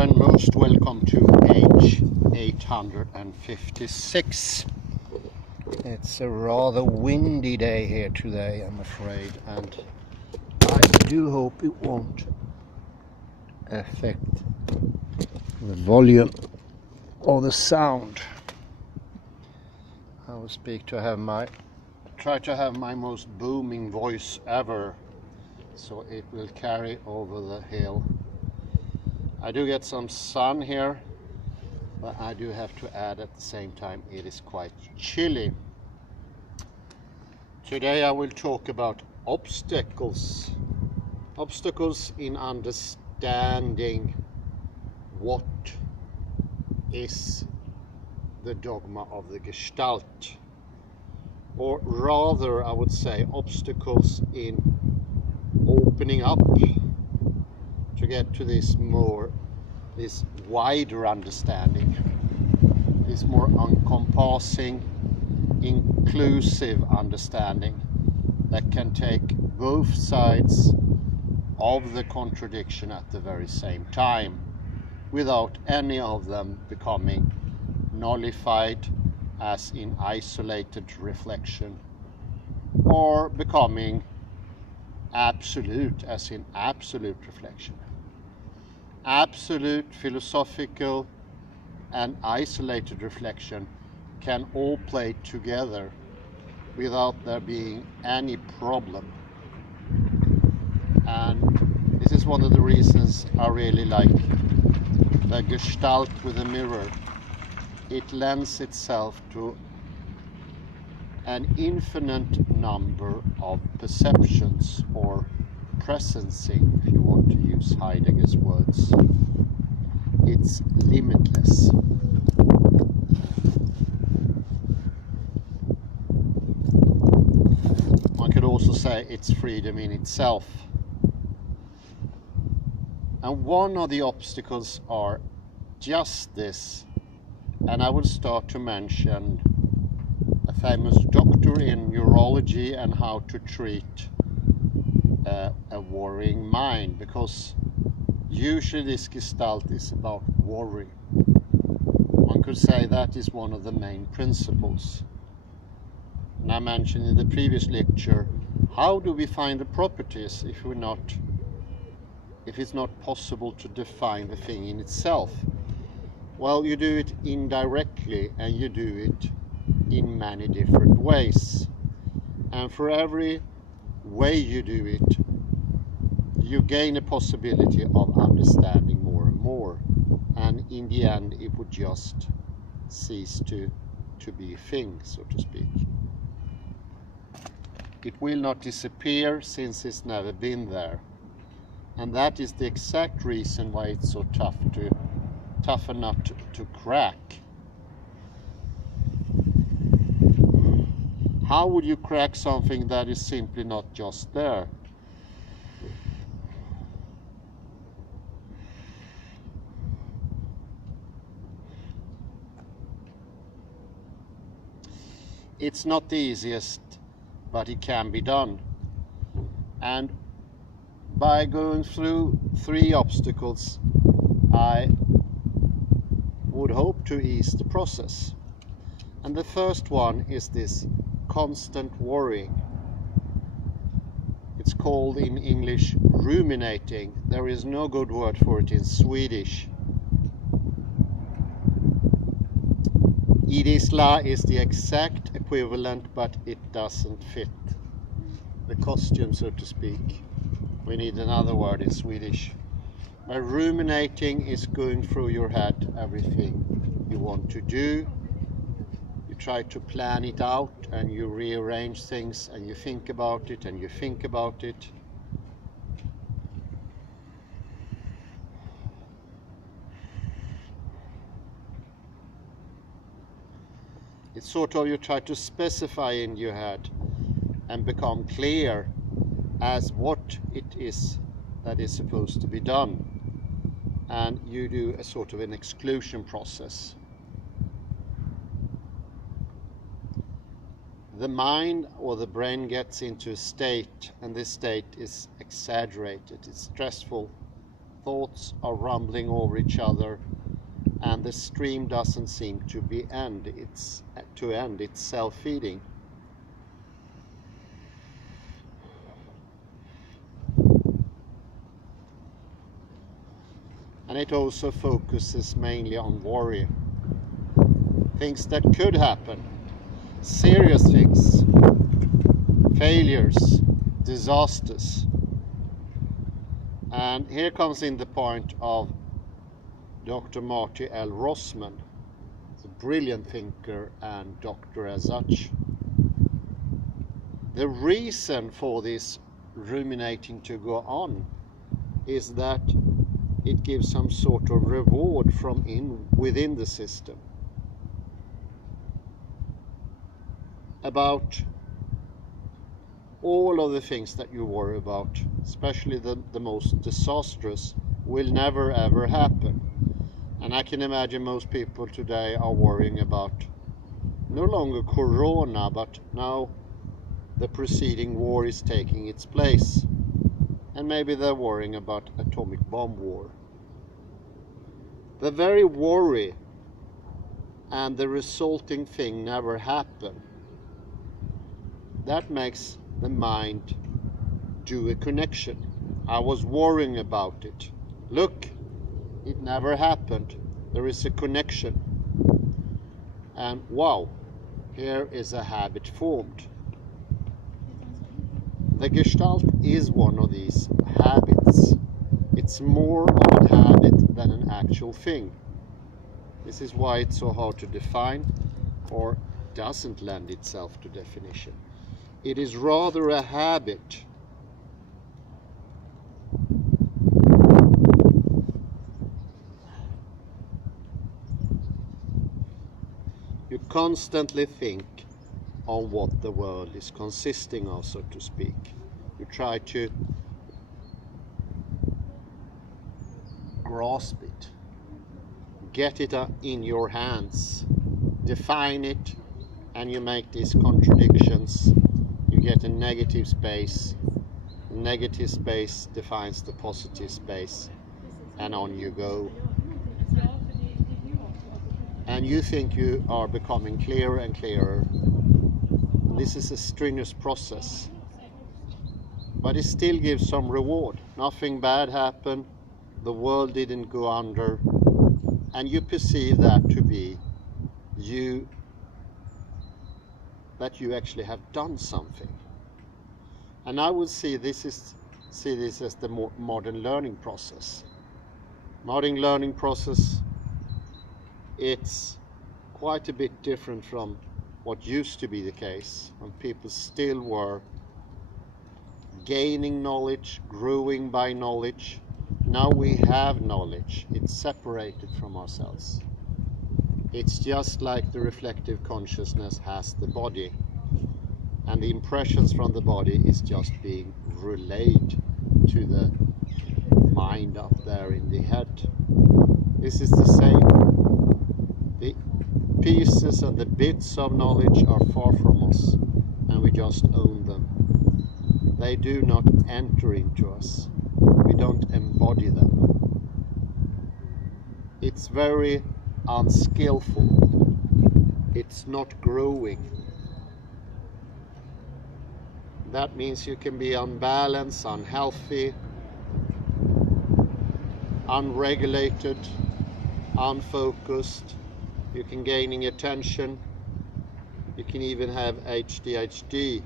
and most welcome to page 856. It's a rather windy day here today, I'm afraid, and I do hope it won't affect the volume or the sound. I will try to have my most booming voice ever, so it will carry over the hill. I do get some sun here, but I do have to add at the same time it is quite chilly. Today I will talk about obstacles in understanding what is the dogma of the Gestalt, or rather I would say obstacles in opening up to get to this wider understanding, this more encompassing, inclusive understanding that can take both sides of the contradiction at the very same time, without any of them becoming nullified as in isolated reflection, or becoming absolute as in absolute reflection. Absolute philosophical and isolated reflection can all play together without there being any problem. And this is one of the reasons I really like the Gestalt with a mirror. It lends itself to an infinite number of perceptions, or presencing, if you want to use Heidegger's words. It's limitless. One could also say it's freedom in itself. And one of the obstacles are just this, and I will start to mention a famous doctor in neurology and how to treat a worrying mind, because usually this Gestalt is about worry. One could say that is one of the main principles. And I mentioned in the previous lecture, how do we find the properties if it's not possible to define the thing in itself? Well, you do it indirectly, and you do it in many different ways. And for every way you do it, you gain a possibility of understanding more and more. And in the end, it would just cease to be a thing, so to speak. It will not disappear, since it's never been there. And that is the exact reason why it's so tough a nut to crack. How would you crack something that is simply not just there? It's not the easiest, but it can be done. And by going through 3 obstacles, I would hope to ease the process. And the first one is this constant worrying. It's called in English ruminating. There is no good word for it in Swedish. Idisla is the exact equivalent, but it doesn't fit the costume, so to speak. We need another word in Swedish. Ruminating is going through your head everything you want to do. You try to plan it out, and you rearrange things, and you think about it, and you think about it. It's sort of you try to specify in your head and become clear as what it is that is supposed to be done. And you do a sort of an exclusion process. The mind or the brain gets into a state, and this state is exaggerated, it's stressful, thoughts are rumbling over each other, and the stream doesn't seem to end. It's self-feeding. And it also focuses mainly on worry. Things that could happen, serious things, failures, disasters. And here comes in the point of Dr. Marty L. Rossman. He's a brilliant thinker and doctor as such. The reason for this ruminating to go on is that it gives some sort of reward from within the system. About all of the things that you worry about, especially the most disastrous, will never ever happen. And I can imagine most people today are worrying about no longer corona, but now the preceding war is taking its place. And maybe they're worrying about atomic bomb war. The very worry and the resulting thing never happen. That makes the mind do a connection. I was worrying about it. Look, it never happened. There is a connection. And wow, here is a habit formed. The Gestalt is one of these habits. It's more of a habit than an actual thing. This is why it's so hard to define, or doesn't lend itself to definition. It is rather a habit. You constantly think on what the world is consisting of, so to speak. You try to grasp it, get it in your hands, define it, and you make these contradictions. You get a negative space. The negative space defines the positive space, and on you go. And you think you are becoming clearer and clearer. This is a strenuous process, but it still gives some reward. Nothing bad happened, the world didn't go under, and you perceive that to be that you actually have done something. And I would see this as the modern learning process. Modern learning process, it's quite a bit different from what used to be the case, when people still were gaining knowledge, growing by knowledge. Now we have knowledge. It's separated from ourselves. It's just like the reflective consciousness has the body, and the impressions from the body is just being relayed to the mind up there in the head. This is the same. The pieces and the bits of knowledge are far from us, and we just own them. They do not enter into us. We don't embody them. It's very unskillful. It's not growing. That means you can be unbalanced, unhealthy, unregulated, unfocused. You can gaining attention. You can even have ADHD,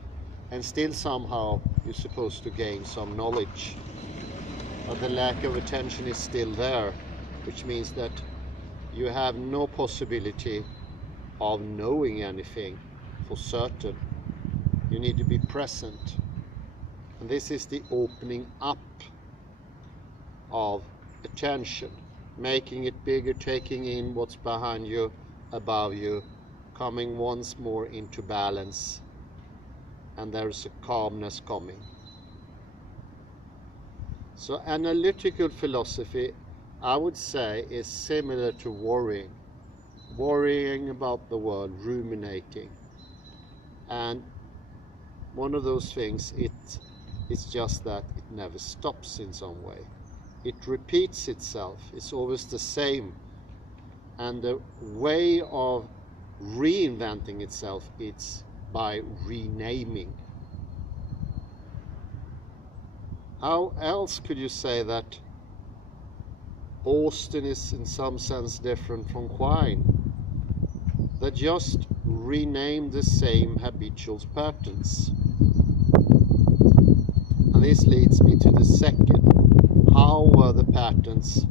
and still somehow you're supposed to gain some knowledge. But the lack of attention is still there, which means that you have no possibility of knowing anything for certain. You need to be present. And this is the opening up of attention, making it bigger, taking in what's behind you, above you, coming once more into balance, and there's a calmness coming. So analytical philosophy, I would say, is similar to worrying about the world, ruminating. And one of those things, it's just that it never stops in some way. it repeats itself. It's always the same. And the way of reinventing itself, it's by renaming. How else could you say that Austin is in some sense different from Quine? They just rename the same habitual patterns. And this leads me to the second. How were the patterns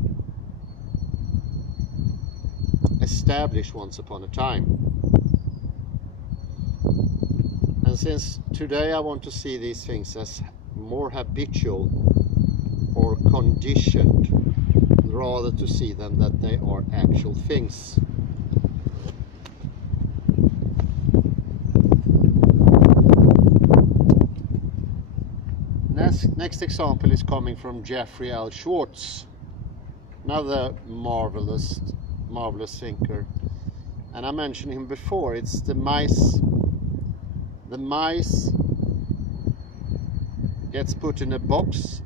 established once upon a time? And since today I want to see these things as more habitual or conditioned, rather to see them that they are actual things. Next example is coming from Jeffrey L. Schwartz, another marvelous thinker. And I mentioned him before. It's the mice. The mice gets put in a box.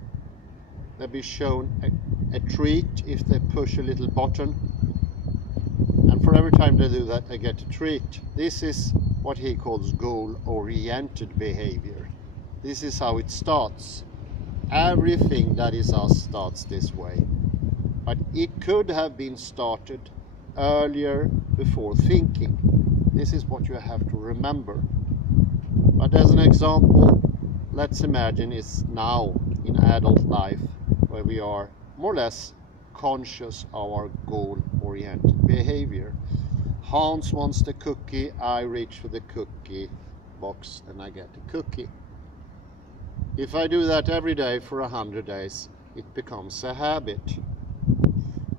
They'll be shown a treat if they push a little button. And for every time they do that, they get a treat. This is what he calls goal-oriented behavior. This is how it starts. Everything that is us starts this way. But it could have been started earlier before thinking. This is what you have to remember. But as an example, let's imagine it's now in adult life where we are more or less conscious of our goal-oriented behavior. Hans wants the cookie, I reach for the cookie box and I get a cookie. If I do that every day for 100 days, it becomes a habit.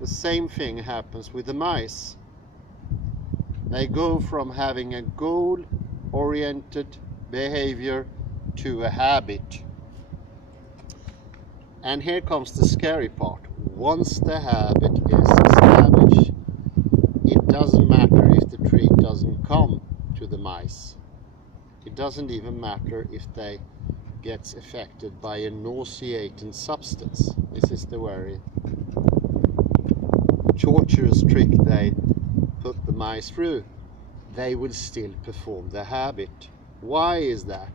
The same thing happens with the mice. They go from having a goal-oriented behavior to a habit. And here comes the scary part. Once the habit is established, it doesn't matter if the treat doesn't come to the mice. It doesn't even matter if they gets affected by a nauseating substance. This is the very torturous trick they put the mice through. They will still perform the habit. Why is that?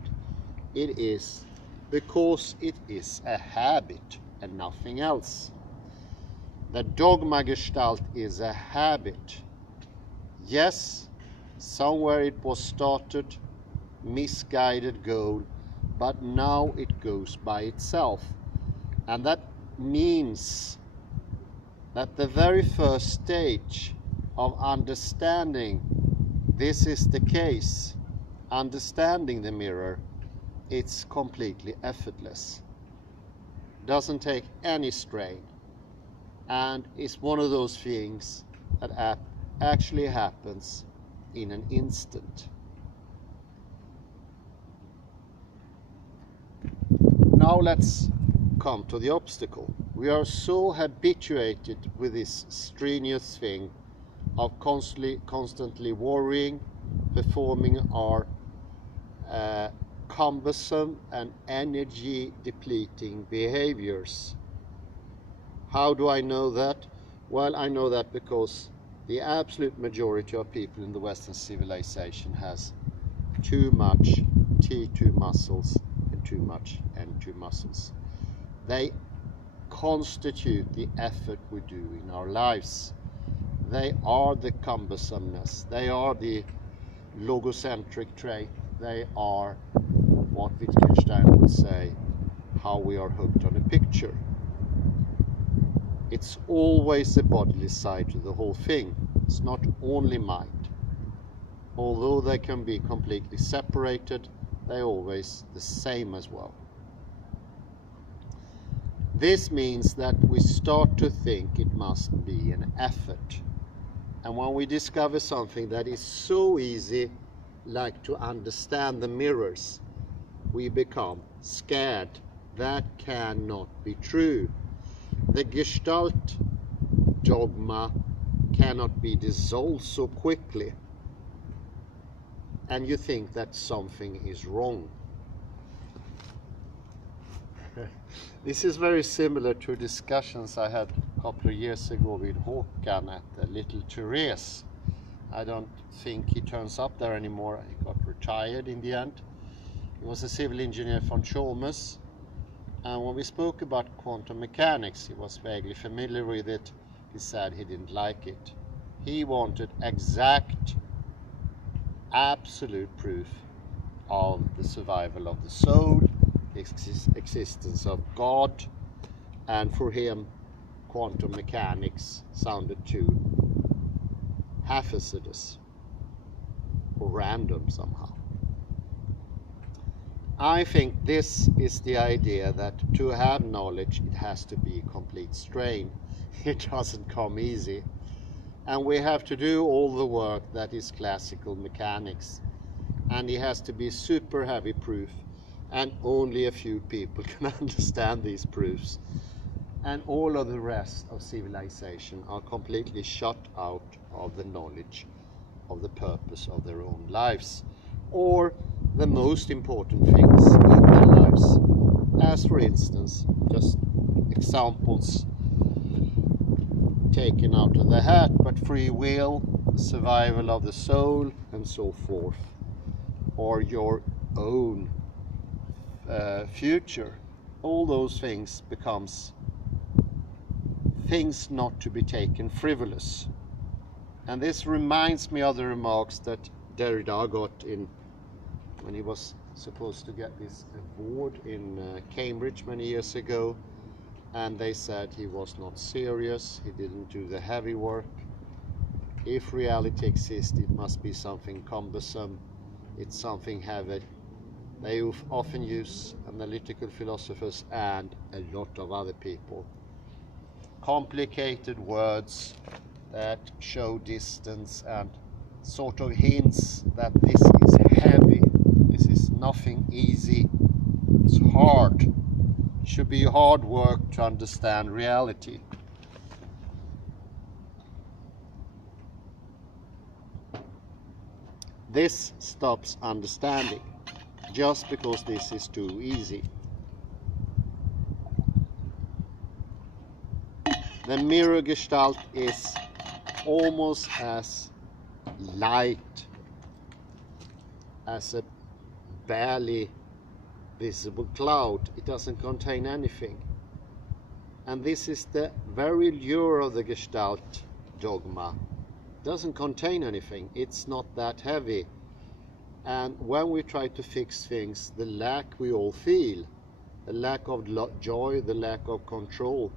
It is because it is a habit and nothing else. The dogma gestalt is a habit. Yes, somewhere it was started, misguided goal, but now it goes by itself. And that means that the very first stage of understanding this is the case, understanding the mirror, it's completely effortless. Doesn't take any strain. And it's one of those things that actually happens in an instant. Now let's come to the obstacle. We are so habituated with this strenuous thing of constantly worrying, performing our cumbersome and energy depleting behaviors. How do I know that? Well, I know that because the absolute majority of people in the Western civilization has too much T2 muscles and too much N2 muscles. They constitute the effort we do in our lives. They are the cumbersomeness. They are the logocentric trait. They are what Wittgenstein would say, how we are hooked on a picture. It's always a bodily side to the whole thing. It's not only mind. Although they can be completely separated, they're always the same as well. This means that we start to think it must be an effort. And when we discover something that is so easy, like to understand the mirrors, we become scared. That cannot be true. The Gestalt dogma cannot be dissolved so quickly. And you think that something is wrong. This is very similar to discussions I had a couple of years ago with Håkan at the Little Therese. I don't think he turns up there anymore. He got retired in the end. He was a civil engineer from Chalmers, and when we spoke about quantum mechanics, he was vaguely familiar with it. He said he didn't like it. He wanted exact, absolute proof of the survival of the soul, the existence of God, and for him quantum mechanics sounded too haphazardous or random somehow. I think this is the idea that to have knowledge it has to be a complete strain. It doesn't come easy, and we have to do all the work that is classical mechanics, and it has to be super heavy proof, and only a few people can understand these proofs, and all of the rest of civilization are completely shut out of the knowledge of the purpose of their own lives, or the most important things in their lives, as for instance, just examples taken out of the hat, but free will, survival of the soul, and so forth, or your own future. All those things becomes things not to be taken frivolous. And this reminds me of the remarks that Derrida got in when he was supposed to get this award in Cambridge many years ago, and they said he was not serious, he didn't do the heavy work. If reality exists, it must be something cumbersome, it's something heavy. They often use analytical philosophers and a lot of other people complicated words that show distance and sort of hints that this is heavy, this is nothing easy, it's hard. It should be hard work to understand reality. This stops understanding just because this is too easy. The mirror gestalt is almost as light as a barely visible cloud. It doesn't contain anything. And this is the very lure of the Gestalt dogma. It doesn't contain anything. It's not that heavy. And when we try to fix things, the lack we all feel, the lack of joy, the lack of control,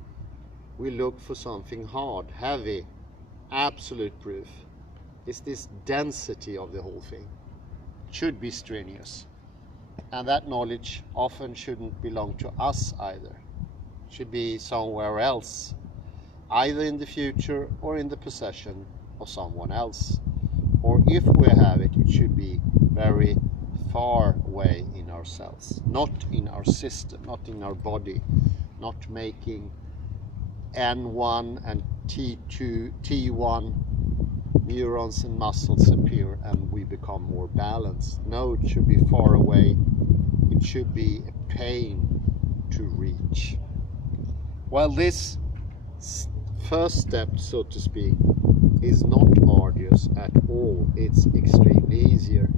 we look for something hard, heavy, absolute proof. It's this density of the whole thing. It should be strenuous. And that knowledge often shouldn't belong to us either. It should be somewhere else, either in the future or in the possession of someone else. Or if we have it, it should be very far away in ourselves, not in our system, not in our body, not making N1 and T2, T1 neurons and muscles appear and we become more balanced. No, it should be far away. It should be a pain to reach. Well, this first step, so to speak, is not arduous at all. It's extremely easier.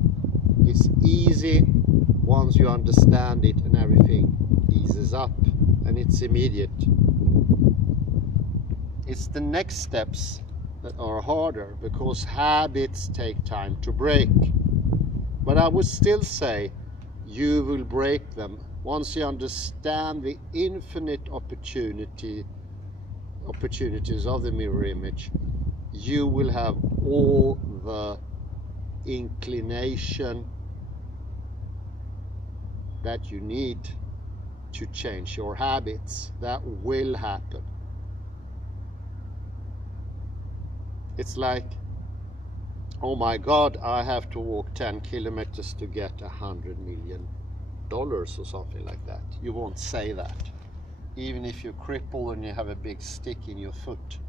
It's easy once you understand it and everything eases up, and it's immediate. It's the next steps that are harder because habits take time to break. But I would still say you will break them once you understand the infinite opportunities of the mirror image. You will have all the inclination that you need to change your habits. That will happen. It's like, oh my God, I have to walk 10 kilometers to get $100 million or something like that. You won't say that, even if you're crippled and you have a big stick in your foot.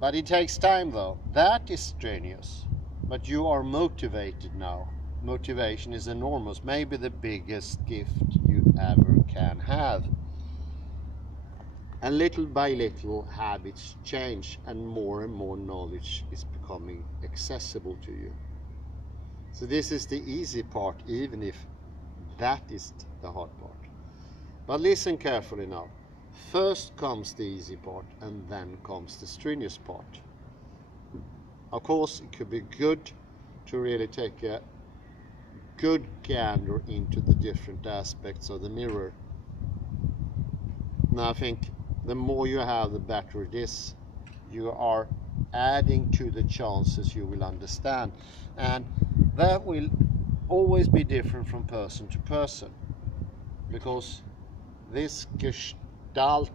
But it takes time though. That is strenuous. But you are motivated now. Motivation is enormous, maybe the biggest gift you ever can have. And little by little, habits change and more knowledge is becoming accessible to you. So this is the easy part, even if that is the hard part. But listen carefully now. First comes the easy part, and then comes the strenuous part. Of course, it could be good to really take a good gander into the different aspects of the mirror. Now I think the more you have, the better it is. You are adding to the chances you will understand, and that will always be different from person to person, because this Gestalt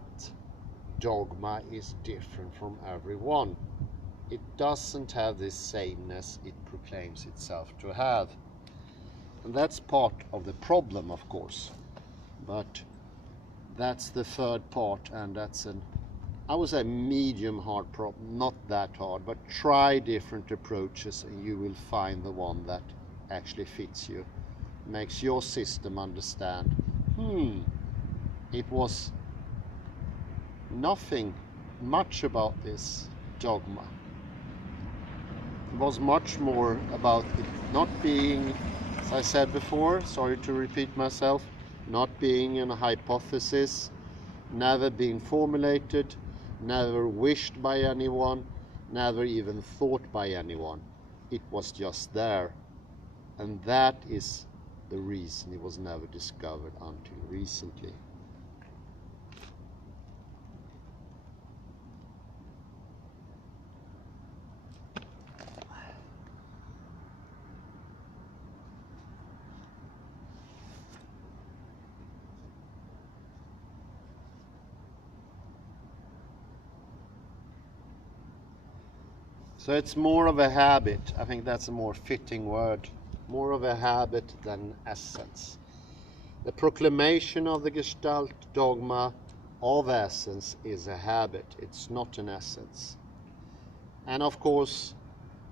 dogma is different from everyone. It doesn't have this sameness it proclaims itself to have. And that's part of the problem, of course. But that's the third part, and that's I would say medium hard problem, not that hard, but try different approaches and you will find the one that actually fits you, makes your system understand, it was nothing much about this dogma. It was much more about it not being, as I said before, sorry to repeat myself, not being a hypothesis, never being formulated, never wished by anyone, never even thought by anyone. It was just there. And that is the reason it was never discovered until recently. So it's more of a habit. I think that's a more fitting word. More of a habit than essence. The proclamation of the Gestalt dogma of essence is a habit. It's not an essence. And of course,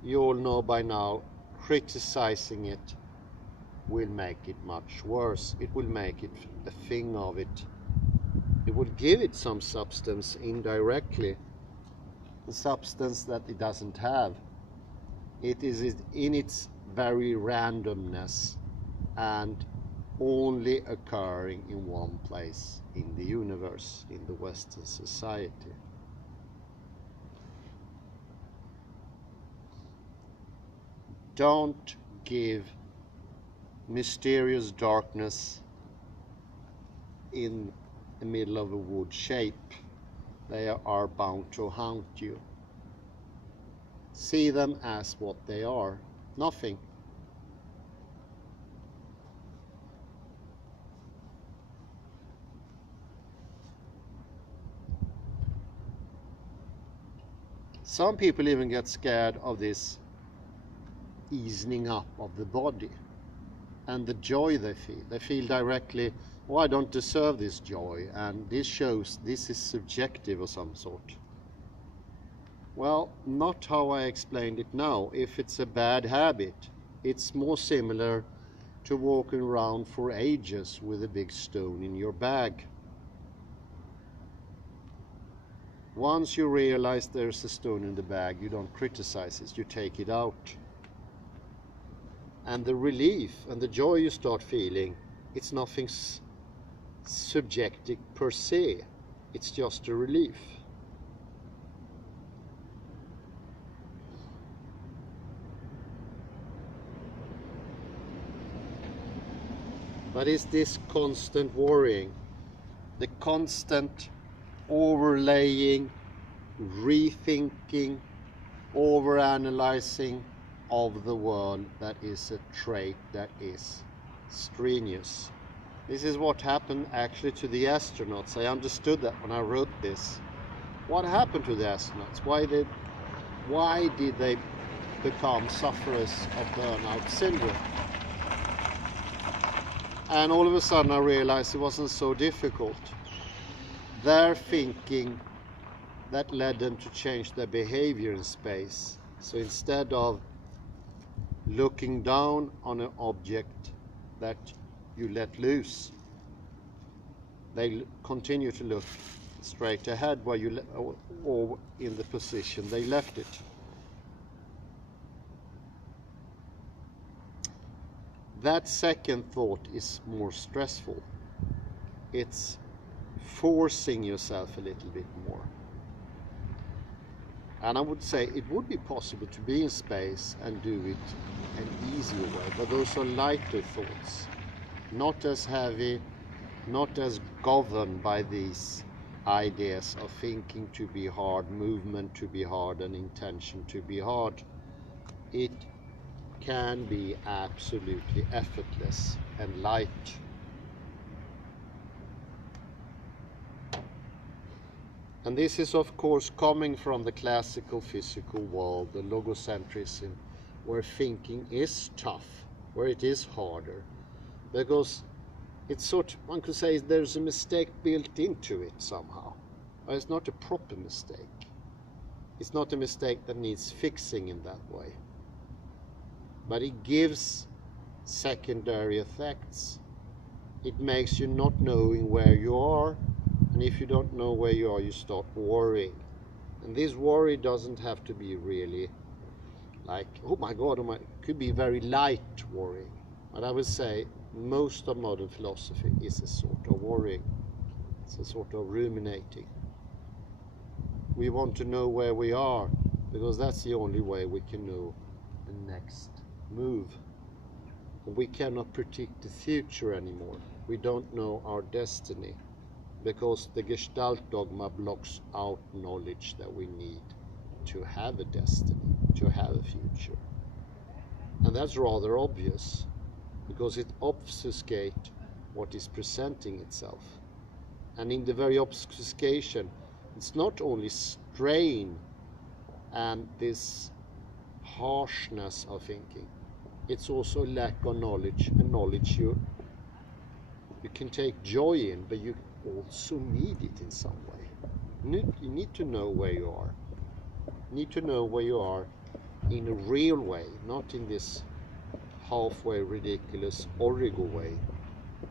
you all know by now, criticizing it will make it much worse. It will make it a thing of it. It will give it some substance indirectly. The substance that it doesn't have. It is in its very randomness and only occurring in one place in the universe, in the Western society. Don't give mysterious darkness in the middle of a wood shape. They are bound to haunt you. See them as what they are, nothing. Some people even get scared of this easing up of the body and the joy they feel. They feel directly, oh, I don't deserve this joy, and this shows this is subjective of some sort. Well, not how I explained it now. If it's a bad habit, it's more similar to walking around for ages with a big stone in your bag. Once you realize there's a stone in the bag, you don't criticize it, you take it out. And the relief and the joy you start feeling, it's nothing subjective per se, it's just a relief. But it's this constant worrying, the constant overlaying, rethinking, overanalyzing of the world that is a trait that is strenuous. This is what happened actually to the astronauts. I understood that when I wrote this. What happened to the astronauts? Why did they become sufferers of burnout syndrome? And all of a sudden I realized it wasn't so difficult. Their thinking that led them to change their behavior in space. So instead of looking down on an object that you let loose, they continue to look straight ahead where you or in the position they left it. That second thought is more stressful. It's forcing yourself a little bit more. And I would say it would be possible to be in space and do it an easier way, but those are lighter thoughts, not as heavy, not as governed by these ideas of thinking to be hard, movement to be hard, and intention to be hard. It can be absolutely effortless and light. And this is of course coming from the classical physical world, the logocentrism, where thinking is tough, where it is harder, because it's sort of, one could say there's a mistake built into it somehow. But it's not a proper mistake. It's not a mistake that needs fixing in that way. But it gives secondary effects. It makes you not knowing where you are, and if you don't know where you are, you start worrying. And this worry doesn't have to be really like, oh my God, it could be very light worrying. But I would say most of modern philosophy is a sort of worrying. It's a sort of ruminating. We want to know where we are, because that's the only way we can know the next move. We cannot predict the future anymore. We don't know our destiny, because the Gestalt dogma blocks out knowledge that we need to have a destiny, to have a future. And that's rather obvious, because it obfuscates what is presenting itself. And in the very obfuscation, it's not only strain and this harshness of thinking, it's also lack of knowledge, and knowledge you can take joy in, but you also need it in some way. You need to know where you are. You need to know where you are in a real way, not in this halfway ridiculous origo way,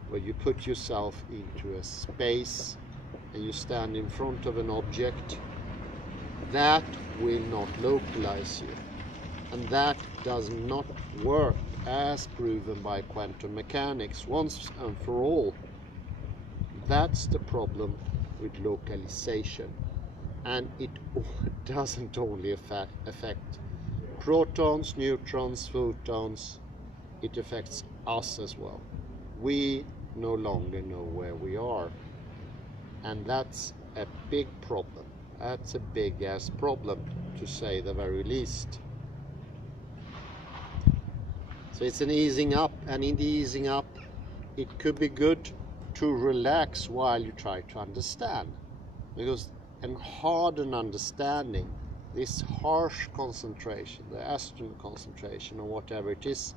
where you put yourself into a space and you stand in front of an object. That will not localize you, and that does not work, as proven by quantum mechanics once and for all. That's the problem with localization, and it doesn't only affect protons, neutrons, photons, it affects us as well. We no longer know where we are, and that's a big problem. That's a big ass problem, to say the very least. So it's an easing up, and in the easing up it could be good to relax while you try to understand, because a hardened understanding, this harsh concentration, the astronaut concentration or whatever it is,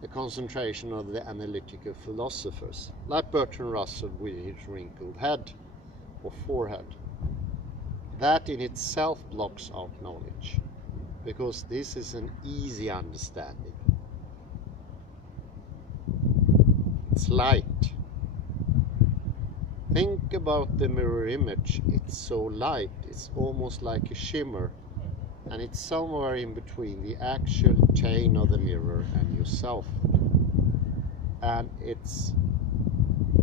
the concentration of the analytical philosophers, like Bertrand Russell with his wrinkled head or forehead, that in itself blocks out knowledge, because this is an easy understanding. It's light. Think about the mirror image. It's so light, it's almost like a shimmer, and it's somewhere in between the actual chain of the mirror and yourself, and it's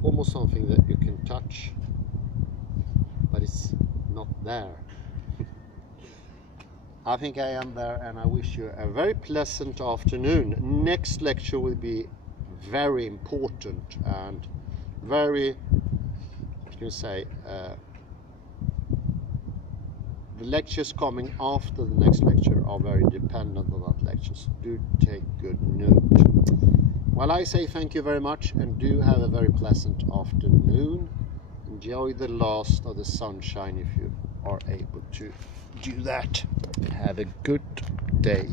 almost something that you can touch, but it's not there. I think I am there, and I wish you a very pleasant afternoon. Next lecture will be very important and very, you can say, the lectures coming after the next lecture are very dependent on that lecture, so do take good note. Well, I say thank you very much, and do have a very pleasant afternoon. Enjoy the last of the sunshine if you are able to do that. Have a good day.